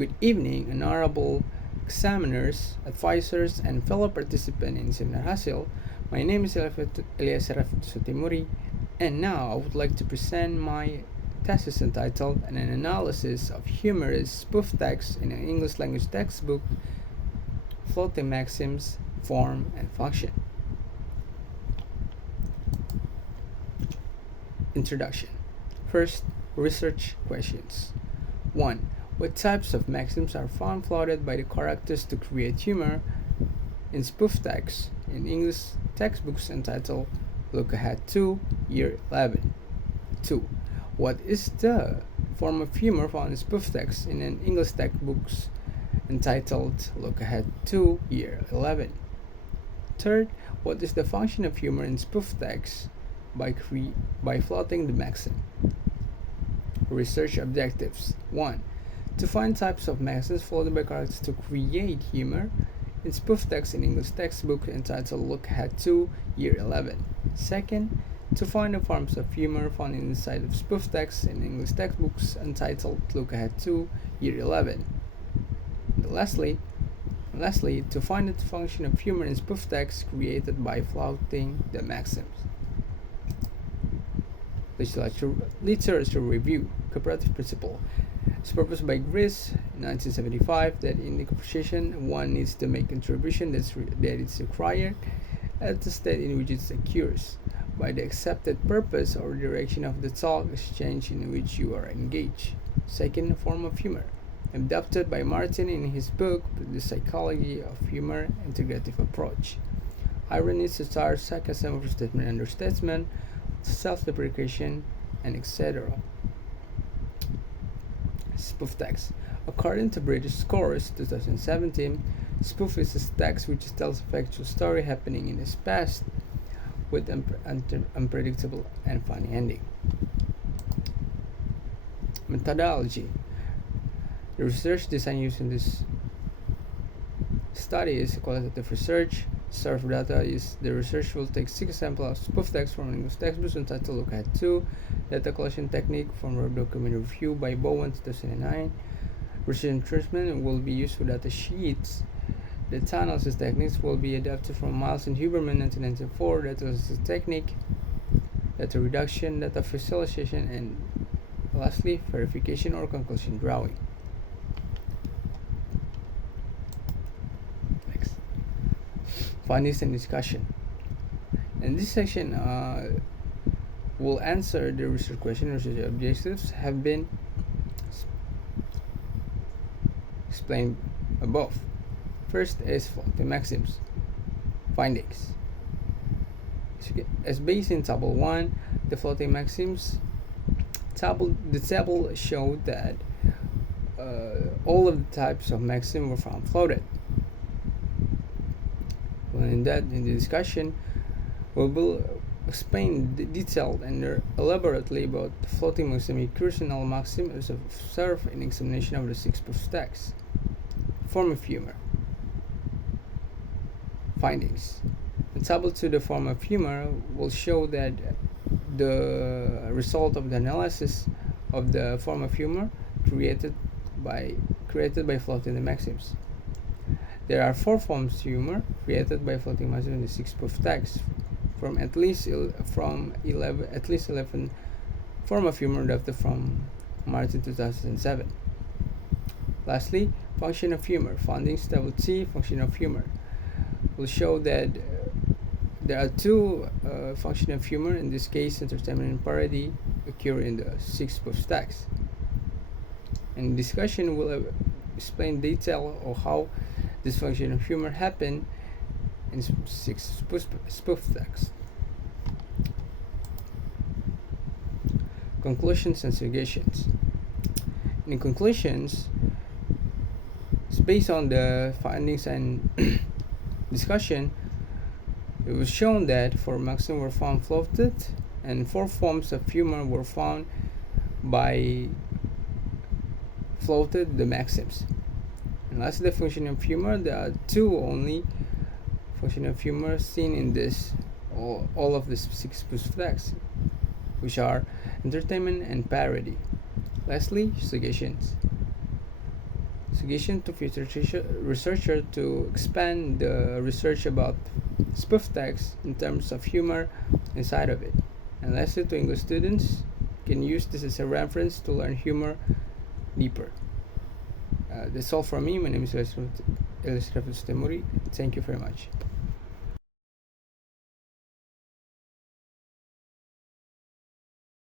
Good evening, honorable examiners, advisors, and fellow participants in Seminar HASIL. My name is Elias Sotimuri, and now I would like to present my thesis entitled An Analysis of Humorous Spoof Text in an English Language Textbook, Floating Maxims, Form, and Function. Introduction. First, research questions. 1. What types of maxims are found floated by the characters to create humor in spoof text in English textbooks entitled Look Ahead to Year 11? 2. What is the form of humor found in spoof text in an English textbooks entitled Look Ahead to Year 11? Third, what is the function of humor in spoof text by floating the maxim? Research objectives. 1. To find types of maxims floated by characters to create humor in spoof text in English textbook entitled Look Ahead to Year 11. Second, to find the forms of humor found inside of spoof text in English textbooks entitled Look Ahead to Year 11. And lastly, to find the function of humor in spoof text created by floating the maxims. Literature review. Cooperative principle. It's proposed by Gris in 1975 that in the conversation one needs to make contribution that is required at the state in which it occurs by the accepted purpose or direction of the talk exchange in which you are engaged. Second, form of humor, adopted by Martin in his book The Psychology of Humor, Integrative Approach. Irony, satire, sarcasm, overstatement, understatement, self-deprecation, and etc. Spoof text. According to British Scores 2017, spoof is a text which tells a factual story happening in the past with unpredictable and funny ending. Methodology. The research design used in this study is qualitative research. Source of data is the research will take 6 samples of spoof text from English textbooks entitled Look Ahead 2, data collection technique from Word document review by Bowen 2009. Research enrichment will be used for data sheets. Data analysis techniques will be adapted from Miles and Huberman 1994, data analysis technique, data reduction, data visualization, and lastly, verification or conclusion drawing. Findings and discussion. In this section, we'll answer the research question. Research objectives have been explained above. First is the maxims. Findings. As based in Table 1, the floating maxims the table showed that all of the types of maxim were found floated. In the discussion, we will explain detailed and elaborately about the floating maxim occurs in all maxim as observed in examination of the 6 spoof texts. Form of humor. Findings. In Table 2, the form of humor will show that the result of the analysis of the form of humor created by floating the maxims. There are 4 forms of humor created by floating maxims in the 6 spoof texts, from at least 11 form of humor adapted from Martin 2007. Lastly, function of humor. Findings Table C, function of humor, will show that there are 2 functions of humor. In this case, entertainment and parody occur in the 6 spoof texts. And discussion will explain detail of how this function of humor happened in 6 spoof texts. Conclusions and suggestions. In conclusions, it's based on the findings and discussion. It was shown that 4 maxims were found floated, and 4 forms of humor were found by floated the maxims. And lastly, the function of humor, there are 2 only function of humor seen in this all of the 6 spoof texts, which are entertainment and parody. Lastly, suggestions. suggestion to future researcher to expand the research about spoof text in terms of humor inside of it. And lastly, to English students, can use this as a reference to learn humor deeper. That's all from me. My name is Elisrafus Temuri. Thank you very much.